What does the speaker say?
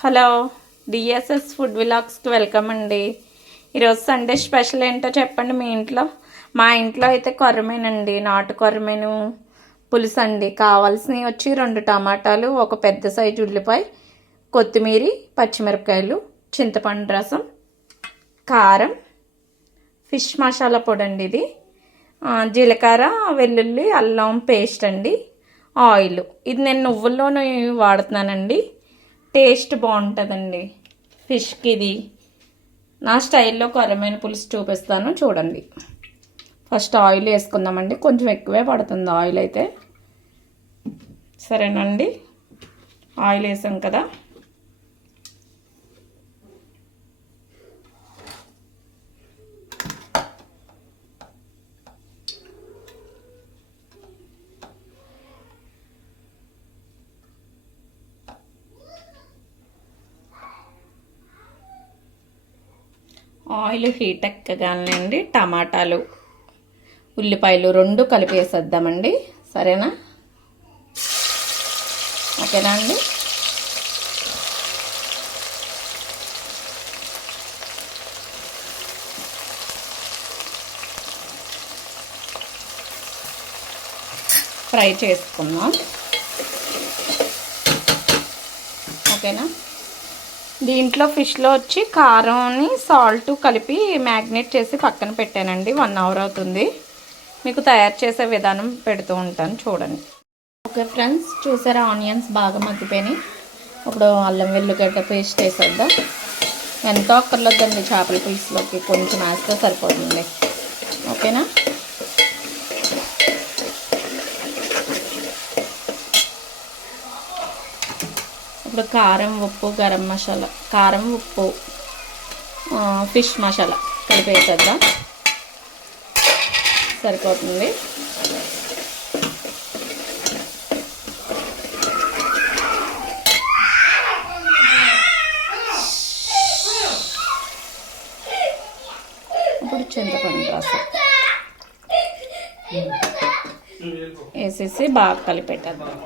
Hello, DSS food వ్లాగ్స్కి welcome అండి. ఈరోజు Sunday special ఏంటో చెప్పండి మీ ఇంట్లో. మా ఇంట్లో అయితే కొర్రమేనండి, నాటు కొర్రమేను పులుసు అండి. కావాల్సినవి వచ్చి 2 టమాటాలు, ఒక పెద్ద సైజు ఉల్లిపాయ, కొత్తిమీర, పచ్చిమిరపకాయలు, చింతపండు రసం, కారం, ఫిష్ మసాలా పొడి అండి ఇది, జీలకర్ర, వెల్లుల్లి, అల్లం పేస్ట్ అండి, ఆయిల్. ఇది నేను నువ్వుల్లోనే వాడుతున్నానండి. టేస్ట్ బాగుంటుందండి ఫిష్కి. ఇది నా స్టైల్లో కొర్రమేను పులుసు చూపిస్తాను చూడండి. ఫస్ట్ ఆయిల్ వేసుకుందామండి. కొంచెం ఎక్కువే పడుతుంది ఆయిల్ అయితే. సరేనండి, ఆయిల్ వేసాం కదా. ఆయిల్ హీట్ ఎక్కగానండి టమాటాలు, ఉల్లిపాయలు 2 కలిపి వేసేద్దామండి. సరేనా, ఓకేనా అండి. ఫ్రై చేసుకుందాం, ఓకేనా. దీంట్లో ఫిష్లో వచ్చి కారంని సాల్ట్ కలిపి మ్యాగ్నేట్ చేసి పక్కన పెట్టానండి. 1 అవర్ అవుతుంది. మీకు తయారు చేసే విధానం పెడుతూ ఉంటాను చూడండి. ఓకే ఫ్రెండ్స్, చూసారా ఆనియన్స్ బాగా మగ్గిపోయినాయి. ఇప్పుడు అల్లం వెల్లుగడ్డ పేస్ట్ వేసేద్దాం. ఎంతో అక్కర్లేదండి చేపల పులుసులోకి, కొంచెం వేస్తే సరిపోతుంది, ఓకేనా. ఇప్పుడు కారం, ఉప్పు, గరం మసాలా, కారం, ఉప్పు, ఫిష్ మసాలా కలిపి వేసేద్దాం, సరిపోతుంది. ఇప్పుడు చింతపండు రసం వేసేసి బాగా కలిపెట్టేద్దాం.